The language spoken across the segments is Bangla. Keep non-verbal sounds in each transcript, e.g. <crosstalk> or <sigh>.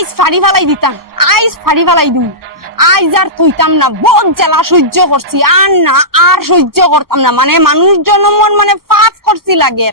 আইস ফাড়ি ফেলাই দিতাম আইস ফাড়ি ফেলাই দিম। আইজ আর থইতাম না বহুত জ্বালা সহ্য করছি আর না আর সহ্য করতাম না। মানে মানুষ জন্মন মানে পাপ করছি লাগে।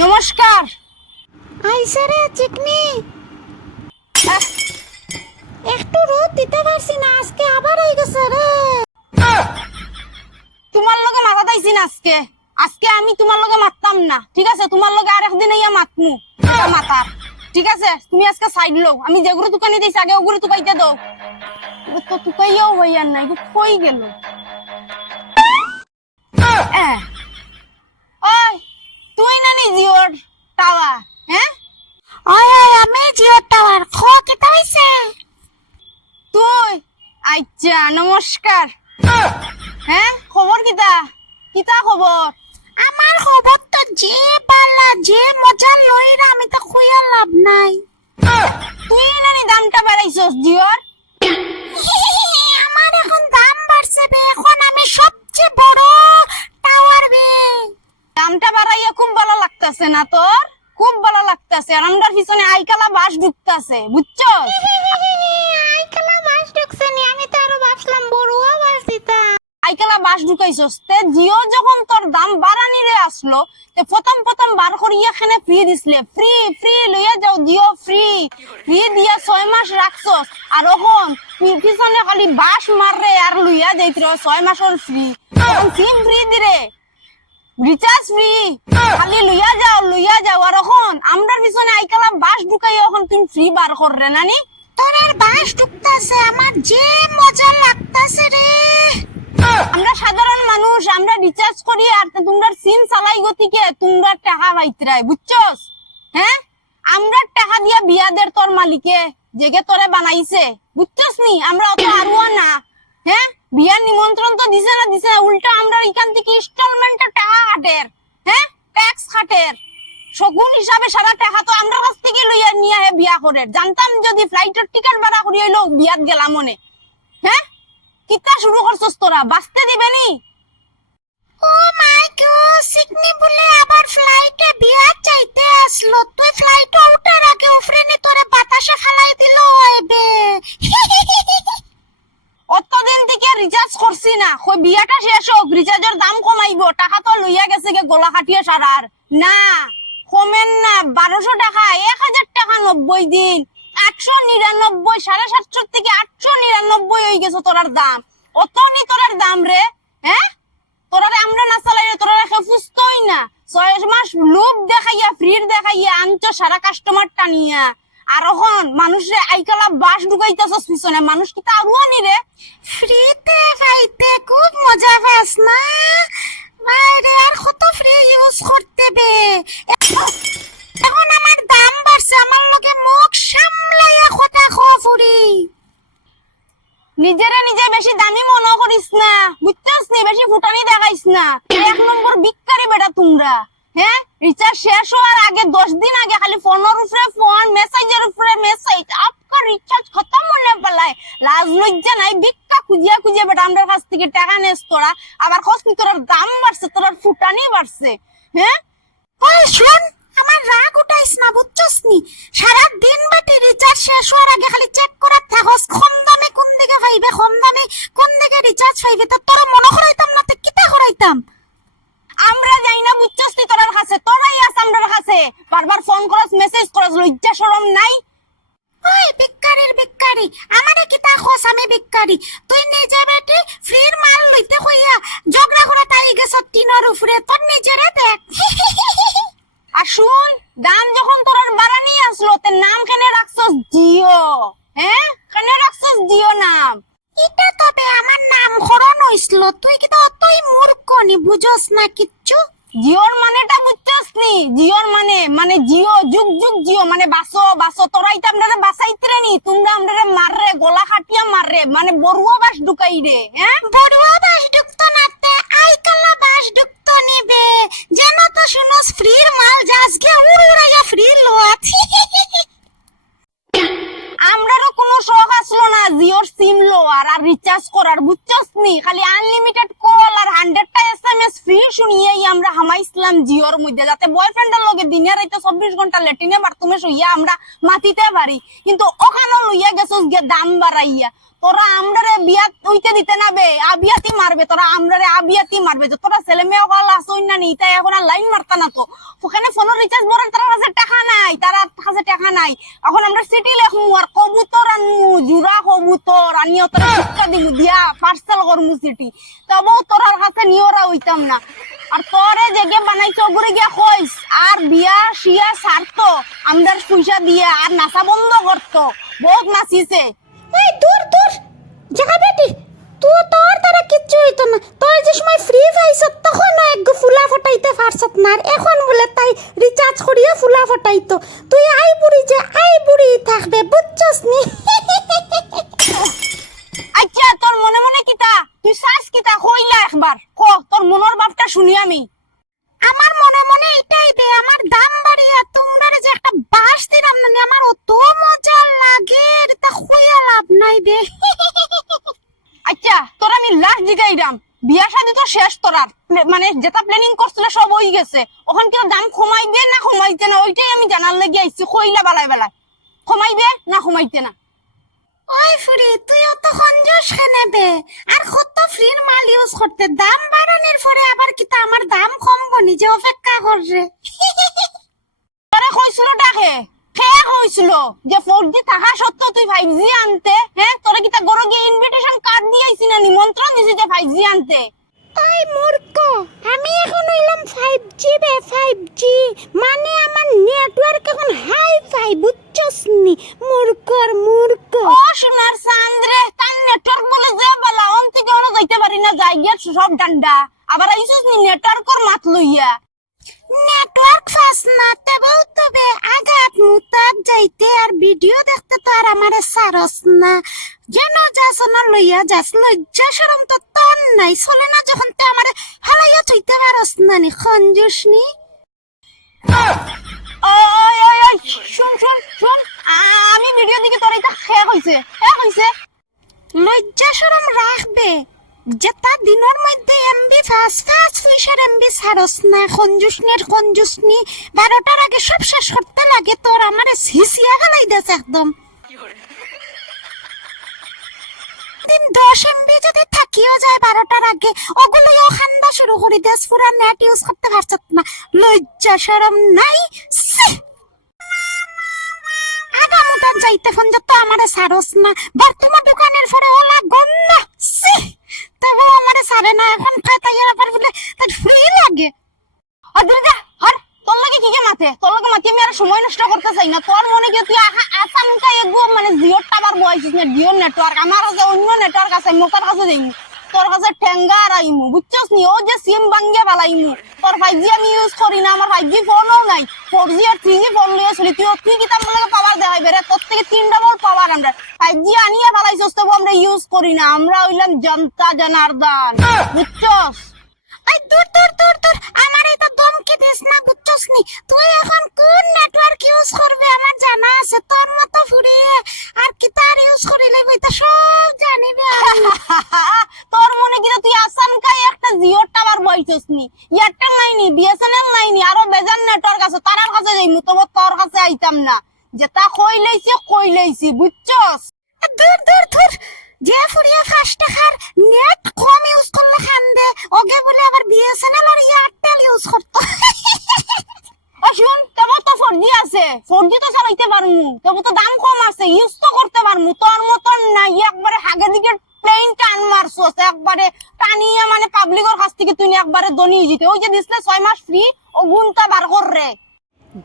নমস্কার। আইসা রে চিকনি। একটু রোদ দিতে পারছি না আজকে আবার হয়ে গেছে রে। তোমার লগে মাথা দাইছি না আজকে। আজকে আমি তোমার লগে মারতাম না। ঠিক আছে তোমার লগে আর একদিন ইয়া মাতমু মাতার। ঠিক আছে তুমি আজকে সাইড লো আমি যেগুলো দোকানে দিয়েছি আগে ওগুলো তুকাইতে দাও। এবার তো তুকাইয়াও হইয়ার না এগুলো কই গেল। ওই তুই না নি জিওর টাওয়া হ্যাঁ? ওই ওই আমি জিও টাওয়ার খ কেটা হইছে। তুই আচ্ছা নমস্কার। হ্যাঁ খবর কিতা? কিতা খবর? আমার খবর যে পালা, যে মজা লইরা আমি তো খুইয়া লাভ নাই। তুই নানি দামটা বাড়াইছস, জিওর? আমার এখন দাম বাড়ছে বে, এখন আমি সবচেয়ে বড় টাওয়ার বে। দামটা বাড়াইয়া খুব ভালো লাগতাছে না তোর? খুব ভালো লাগতাছে, আর আমরার পিছনে আইকালা বাস ঢুকতাছে বুঝছ আইকালা বাস ঢুকছে নি, আমি তো আরও ভাবছিলাম বড়ুয়া বাস দিতাম। আইকালা বাস ঢুকাইছস, তে জিও যখন তোর দাম বাড়ানি রে আসলো, তে প্রথম প্রথম বার করিয়া খানে ফ্রি দিছিলে ফ্রি ফ্রি লইয়া যাও, জিও ফ্রি। ফ্রি দিয়া ছয় মাস রাখছস। আর তুই পিছনে খালি বাস মাররে আর লইয়া যাইতির, ছয় মাসের ফ্রি। সিম ফ্রি দিরে। Recharge free. খালি লইয়া যাও লইয়া যাও। আর এখন আমরার পিছনে আইকালা বাস ঢুকাই এখন তুমি ফ্রি বার কররে, নানি? তোর বাস ঢুকতাছে, আমার যে মজা লাগতাছে রে। আমরা সাধারণ মানুষ, আমরা রিচার্জ করি আর তোমরা সিম চালাই গতিকে তোমরা টাকা পাইতরাই বুঝছস? হ্যাঁ? আমরা টাকা দিয়া বিয়াদের তোর মালিকে জেগে তোরে বানাইছে, বুঝছস নি? আমরা অত আরুয়া না হ্যাঁ? বিয়ার নিমন্ত্রণ তো দিছে না দিছে উল্টা আমরা এখান থেকে ইনস্টলমেন্টে টাকা কাটের হ্যাঁ? ট্যাক্স কাটের শগুন হিসাবে সারা টাকা তো আমরা কাছ থেকে লইয়া নিয়ে বিয়া করে জানতাম যদি ফ্লাইটের টিকিট ভাড়া করি হইল বিয়াত গেলাম মনে হ্যাঁ? কিতা শুরু করছস তোরা? বাঁচতে দিবে নি? ও মাই গড সিগনি বলে আবার ফ্লাইটে বিয়া চাইতে আসলো। তুই ফ্লাইট উঠার আগে উফরে নি তোরে বাতাসে ফেলাই দিল হইবে অতদিন থেকে রিচার্জ করছি না। কই বিয়াটা শেষ হোক রিচার্জের দাম কমাইবো। টাকা তো লইয়া গেছে গে গলা খাটিয়ে সারার। না কমেন না বারোশো টাকা এক হাজার টাকা নব্বই দিন। আটশো নিরানব্বই, সাড়ে সাতশো থেকে আটশো নিরানব্বই হয়ে গেছে তোরার দাম। অত নি তোরার দাম রে হ্যাঁ? তোরারে আমরা না চালাইলে তোরারে খেফুস্তই না। ছয় মাস লোভ দেখাইয়া ফ্রির দেখাইয়া আনছো সারা কাস্টমার টানিয়া আর এখন মানুষে আইকালা বাস ঢুকাইতেছ পিছনে। মানুষ কি তা আরুয়া নি রে? ফ্রিতে খাইতে খুব মজা পাস না। বাইরে আর কত ফ্রি ইউজ করতে বে? এখন আমার দাম বাড়ছে, আমার সামলাইয়া খফুরি নিজেরে নিজে বেশি দামি মনে করিস না। বুঝতেস নি? বেশি ফুটানি দেখাইস না। এক নম্বর বিক্কারি বেটা তোমরা হ্যাঁ? রিচার্জ শেষ হওয়ার আগে দশ দিন আগে খালি ফোনের উপরে ফোন মেসেজের উপরে মেসেজ আপকা রিচার্জ খতম হলে পালায়। লাজ লজ্জা নাই? ভিক্ষা খুঁজিয়া খুঁজিয়া বেটা আমাদের কাছ থেকে টাকা নেস তোরা। আবার কি তোর দাম বাড়ছে তোর ফুটানি বাড়ছে হ্যাঁ? শুন। আমার রাগ উঠাইস না বুঝছস নি সারা দিন বাটি রিচার্জ শেষ হওয়ার আগে খালি চেক করার থাকস কম দামে কোন দিকে পাইবে কম দামে কোন দিকে রিচার্জ পাইবে তা তোরা মনে করাইতাম না তো কিতা করাইতাম? আমরা যাই না বুঝছস তুই তোরার কাছে তোরাই আস আমরার কাছে। বারবার ফোন করস মেসেজ করস লজ্জা শরম নাই? ওই ভিক্ষারির ভিক্ষারি আমারে কিতা খোস আমি ভিক্ষারি? তুই নিজে বেটি ফ্রির মাল লইতে কইয়া ঝগড়া করে তাই গেছ টিনের উপরে তোর নিজেরে দেখ। <laughs> আর শুন দাম যখন তোর বাড়ানি আসলো তোর নাম কেন রাখছস? জিও। হ্যাঁ? কেন রাখছস জিও নাম? এটা তবে আমার নাম খরণ হইছিল তুই কিতা অতই মূর্খ নি বুঝস না কিচ্ছু? জিওর মানেটা বুঝছস নি? জিওর মানে মানে জিও যুগ যুগ জিও মানে বাসো বাসো। তোরাই তো আমরা বাসাইতে নি। তোমরা আমরা মাররে গলা খাটিয়া মাররে মানে বড়ুয়া বাস ঢুকাই রে হ্যাঁ? বড়ুয়া বাস ঢুকতো না তে আইকালা বাস ঢুকতো নিবে। যেন তো শুনস ফ্রির মাল যাসগে উড় উড়াইয়া ফ্রি লোয়াত আমরারও কোনো শখ আসলো না জিওর সিম লোয়ার আর রিচার্জ করার বুঝছস নি খালি আনলিমিটেড কল আর হান্ড্রেডটা এস এম এস ফ্রি শুনিয়েই আমরা হামাইছিলাম জিওর মধ্যে যাতে বয়ফ্রেন্ডের লগে দিনে রাইতে চব্বিশ ঘণ্টা লেটিনে বাথরুমে শুইয়া আমরা মাতিতে পারি কিন্তু ওখানেও লইয়া গেছস গিয়ে দাম বাড়াইয়া তোরা আমরারে বিয়া দিতে না আবিয়াতি মারবে, তোরা আমরারে আবিয়াতি মারবে। যে তোরা ছেলে মেয়ে না নি তাই এখন আর লাইন মারতা না তো। ওখানে ফোনের রিচার্জ তার কাছে টাকা নাই কাছে টাকা নাই। এখন আমরা সিটি লেখমু আর কবুতর আনমু জুরা কবুতর আনিও তোরা শিক্ষা দিমু, দিয়া পার্সেল করমু সিটি তবু তোরার কাছে নিওরা হইতাম না। আর তোরে জেগে বানাইছো ঘুরে গিয়া কইস, আর আমদার পয়সা দিয়ে আর নাচা বন্ধ করতো। বহুত নাচিছে। এই দূর দূর। জায়গা বেটি। তুই তোর তারা কিচ্ছু হইতো না। তোর যে সময় ফ্রি পাইছ তখন এক ফুলা ফটাইতে পারছত না। আর এখন বলে তাই রিচার্জ করিয়া ফুলা ফটাইতো। তুই আই বুড়ি যে আই বুড়ি থাকবে বুঝছস নি? আচ্ছা তোর মনে মনে কিতা? তুই শ্বাস কিতা? কইলা একবার। ক তোর মনের ভাবটা শুনি আমি। আমার মনে মনে এটাই বে, আমার দাম বাড়িয়া তোমরা যে একটা বাস দিলাম না আমার অত মজা লাগে তা খুইয়া লাভ নাই বে। আচ্ছা তোর আমি লাস্ট জিগাইরাম বিয়া শাদি তো শেষ তোরার মানে যেটা প্ল্যানিং করছিল সব হয়ে গেছে। ওখান কি দাম কমাইবে না কমাইতে না, ওইটাই আমি জানার লাগি আইছি কইলা বেলায় বেলায়। কমাইবে না কমাইতে না। ওই ফুরি, তুই অত খঞ্জস নেবে আর কত ফ্রির মাল ইউজ করতে? দাম বাড়ানোর পরে আবার কিতা আমার দাম কমবো? নিজে অপেক্ষা কররে তোরে কইছিল ডাকে? হে হইছিল যে ফোর জি থাকা সত্ত্বেও তুই ফাইভ জি আনতে? হ্যাঁ তোরে কিতা গরো গিয়ে ইনভিটেশন কার্ড দিয়েছি না নিমন্ত্রণ দিছি যে ফাইভ জি আনতে। ওই মূর্খ আমি এখন হইলাম ফাইভ জি বে ফাইভ জি মানে আমার নেটওয়ার্ক এখন হাই ফাই বুঝছস নি মূর্খর মূর্খ ও সোনার চান্দ্রে তার নেটওয়ার্ক বলে যে বেলা অন থেকে অন যাইতে পারি না যাই গিয়ে সব ডান্ডা আবার আইসিস নি নেটওয়ার্কর মাত লইয়া। নেটওয়ার্ক ফাস্ট না তেবেও তবে আগাত মুতাত যাইতে আর ভিডিও দেখতে তো আর আমার সারস না। যেন যাস না লইয়া যাস লজ্জা সরম তো তন নাই। চলে না যখন তে আমার হালাইয়া থইতে পারস না নি খঞ্জুস নি। শুন শুন শুন আমি ভিডিও দিকে তোর এটা শেষ হইছে শেষ হইছে। লজ্জা সরম রাখবে যেটা দিনের মধ্যে এমবি ফাস ফাস পয়সার এমবি সারস না। খঞ্জুসনের খঞ্জুসনি বারোটার আগে সব শেষ করতে লাগে তোর আমার সিসিয়া গেলাই দেশ একদম দিন দশ এমবি যদি থাকিও যায় বারোটার আগে ওগুলোও খান্দা শুরু করি দেশ পুরা নেট ইউজ করতে পারছত না। লজ্জা সরম নাই? ছি! আগামুটান যাইতে ফোন যত আমারে সারস না। বর্তমান দোকানের পরে ওলা গন্ধ! তবু আমারে সারে না। এখন তাই আবার বলে, তার ফ্রি লাগে? আর তোর লাগে কি কে মাথে? তোর লাগে মাথে আমি আর সময় নষ্ট করতে চাই না। তোর মনে কি তুই আহা আসামকা এগো মানে জিওর টাবার না জিওর নেটওয়ার্ক আমার কাছে অন্য নেটওয়ার্ক আছে কাছে তোর কাছে ঠেঙ্গা আর আইমু বুঝছস নি? ও যে সিম বালাইমু। তোর ফাইভ জি আমি ইউজ করি না আমার ফাইভ জি ফোনও নাই। ফোর জি আর থ্রি জি ফোন লিয়ে চলি। তুই তুই কি তার লাগে পাওয়ার দেখাই বেরে তোর থেকে তিন ডাবল পাওয়ার আমরা। ফাইভ জি আনিয়ে ফেলাইছস তবু আমরা ইউজ করি না। আমরা হইলাম জনতা জনার্দন। বুঝছস? এই দূর দূর দূর দূর। আমার এটা দমকে দিস না বুঝছস নি? তুই এখন কোন নেটওয়ার্ক ইউজ করবে? আমার জানা আছে তোর মতো ফুরিয়ে আর কি তার ইউজ করিলে বইতা সব জানিবে <laughs> তোর মনে কিনা তুই আসাম কাই একটা জিও টাওয়ার বইছস নি? এয়ারটেল নাইনি বিএসএনএল নাইনি আরও বেজান নেটওয়ার্ক আছে তারার কাছে যাইমু তবে তোর কাছে আইতাম না। যেটা কই লইছি কই লইছি বুঝছস? দূর দূর দূর। যে ফুরিয়ে ফার্স্ট টাকার নেট কম ইউজ করলে খান্দে। ওগে বলে আবার বিএসএনএল আর এয়ারটেল ইউজ করতো। <laughs> শুন তবে তো ফোর আছে। ফোর তো চালাইতে পারমু। তবে তো দাম কম আছে ইউজ তো করতে পারমু। তোর মতন নাই, একবারে হাগে দিকে প্লেন টান মারছস একবারে টানিয়ে মানে পাবলিকের কাছ থেকে তুই একবারে দনি জিতে। ওই যে দিসলে ছয় মাস ফ্রি ও গুণটা বার কর রে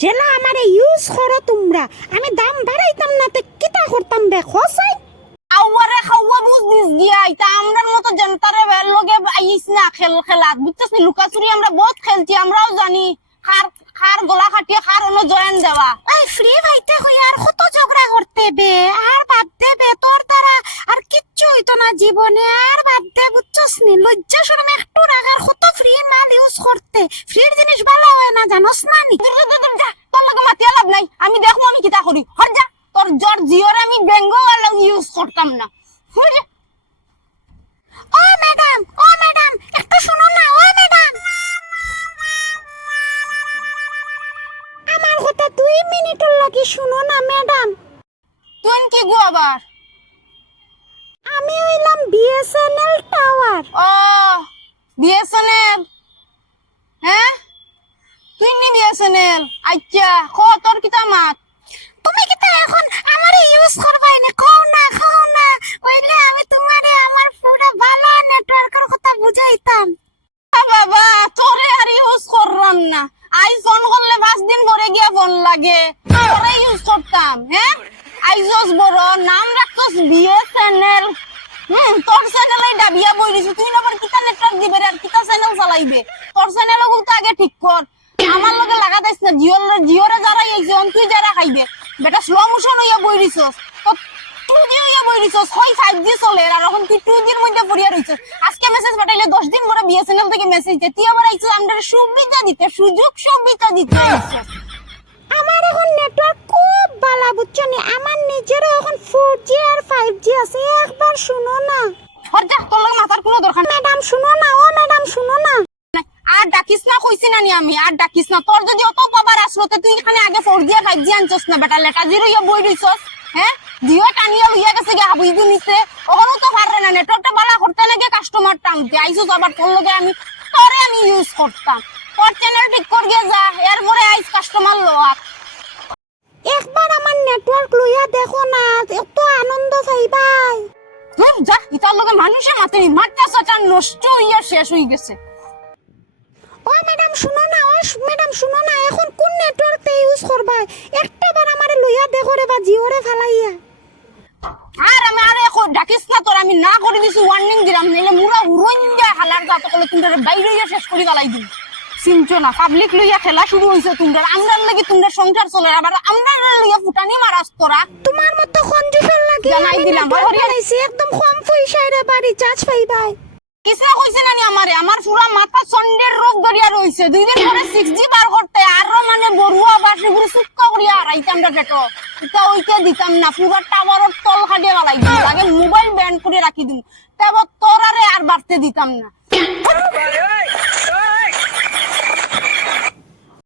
জেলা আমারে ইউজ করো তোমরা। আমি দাম বাড়াইতাম না, তে কিতা করতাম বে? খসাই আওয়ারে খাওয়া বুঝদিস গিয়া এটা আমরার মতো জনতারে বের লগে আইস না খেল খেলাত। বুঝছিস লুকাচুরি আমরা বহুত খেলছি আমরাও জানি। খার খার গলা খাটিয়ে খার অন্য জয়েন দেওয়া। ওই ফ্রি ভাইতে হই আর কত ঝগড়া করতে বে? আর বাদ দে বে তোর দ্বারা। আর কিচ্ছু হইতো না জীবনে আর বাদ দে বুঝছস নি লজ্জা শরম একটু রাখার কত ফ্রি মাল ইউজ করতে। ফ্রির জিনিস ভালো হয় না জানোস না নি তোর লগে মাতিয়া লাভ নাই আমি দেখব আমি কিতা করি। হর যা। তোর জ্বর জিওর আমি বেঙ্গল ইউজ করতাম না? ও ম্যাডাম ও ম্যাডাম একটু শুনো না ও ম্যাডাম আমার কথা দুই মিনিটের লাগি শুনো না ম্যাডাম তুই কি গো আবার? আমি হইলাম বিএসএনএল টাওয়ার ও বিএসএনএল হ্যাঁ? তুই নি বিএসএনএল আচ্ছা ক তোর কিতা মাত তুমি কি এখন আমারে ইউজ করবাই না কও না কও না। ওইলে আমি তোমারে আমার পুরো ভালো নেটওয়ার্কের কথা বুঝাইতাম। বাবা, তোরে আর ইউজ করলাম না। আই ফোন করলে পাঁচ দিন পরে গিয়া ফোন লাগে। তোরে ইউজ করতাম হ্যাঁ? আইজস বড়, নাম রাখতস বিএসএনএল হুম, তোর চ্যানেলে ডাবিয়া বই দিছে। তুই আবার কিতা নেটওয়ার্ক দিবে আর কিতা চ্যানেল চালাইবে? তোর চ্যানেল তো আগে ঠিক কর। আমার লগে লাগা দিস না, জিওর জিওরে যারা এইছে তুই যারা খাইবে। বেটা স্লো মোশন হইয়া বই তো টু জি হইয়া বই দিছস। হয় ফাইভ জি চলে আর এখন তুই টু জির মধ্যে পড়িয়া রইছস আজকে মেসেজ পাঠাইলে দশ দিন পরে বিএসএনএল থেকে মেসেজ দে। তুই আবার আইছিস আমাদের সুবিধা দিতে সুযোগ সুবিধা দিতে। আমার এখন নেটওয়ার্ক খুব ভালো বুঝছ নি? আমার নিজেরও এখন ফোর জি আর ফাইভ জি আছে। একবার শুনো না। যা তোর মাথার কোনো দরকার ম্যাডাম শুনো না ও ম্যাডাম শুনো না। আর ডাকিস না কইছি না নি আমি আর ডাকিস না। তোর যদি অত পাবার আসলো তুই এখানে আগে ফোর জি ফাইভ জি আনছস না বেটা? লেটা জিরো ইয়া বই রইছস হ্যাঁ? জিও টানিয়া লইয়া গেছে গে হাবুই দি নিতে ওখানেও তো পারে না নেটওয়ার্কটা বালা করতে লাগে কাস্টমার টানতে আইসো আবার তোর লগে আমি তোরে আমি ইউজ করতাম। তোর চ্যানেল ঠিক কর গিয়ে যা এরপরে আইস কাস্টমার লোয়া একবার আমার নেটওয়ার্ক লইয়া দেখো না এত আনন্দ পাইবাই ধুর যা ইতার লগে মানুষে মাতেনি মারটা সাটা নষ্ট হইয়া শেষ হই গেছে। ও ম্যাডাম শুনো না ও ম্যাডাম শুনো না এখন কোন নেটওয়ার্ক ইউজ করবাই একটা বার আমারে লইয়া দেখো রে বা জিওরে ফালাইয়া। আর আমি আর এখন ডাকিস না তোর আমি না করে দিছি ওয়ার্নিং দিলাম নাইলে মুরা যায় হালার জাত করলে তোমরা বাইরে হইয়া শেষ করে গালাই দিন চিনছো না পাবলিক লইয়া খেলা শুরু হইছে তোমরা আমরার লাগি তোমরা সংসার চলে আবার আমরার লইয়া ফুটানি মারাস তোরা। তোমার মতো কনজুসের লাগে জানাই দিলাম। একদম কম পয়সায় রে বাড়ি চার্জ পাইবাই। কিসনা কইছে নানি আমারে? আমার পুরা মাথা সন্ডের রোগ ধরিয়া রইছে। দুই দিন পরে সিক্স জি বার করতে, আরও মানে বড়ুয়া বা সেগুলো সুক্কা করিয়া দিতাম না, পুরা টাওয়ারের তল খাটিয়ে বালাই মোবাইল ব্যান্ড করে রাখি দিম। তারপর তোর আরে আর বাড়তে দিতাম না।